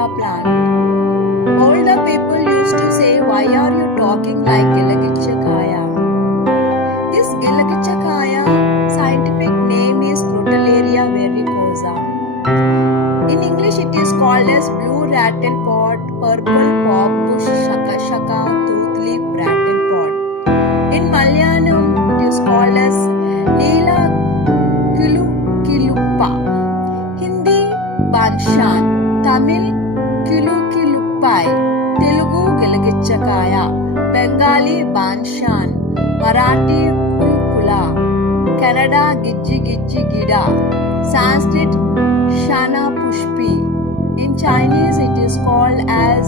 Gilagicca plant. Older people used to say, "Why are you talking like Gilagicca?" This Gilagicca scientific name is Crotalaria verrucosa. In English, it is called as blue rattlepod, purple pop-bush shaka, tooth-leaf rattlepod. In Malayalam, it is called as Leela Kiluppa. Hindi, Banshan. Tamil, Kiluppai. Telugu, Gilagicca. Bengali, Banshan. Marathi, Kulkula. Kannada, Gijji Gida. Sanskrit, Shana Pushpi. In Chinese, it is called as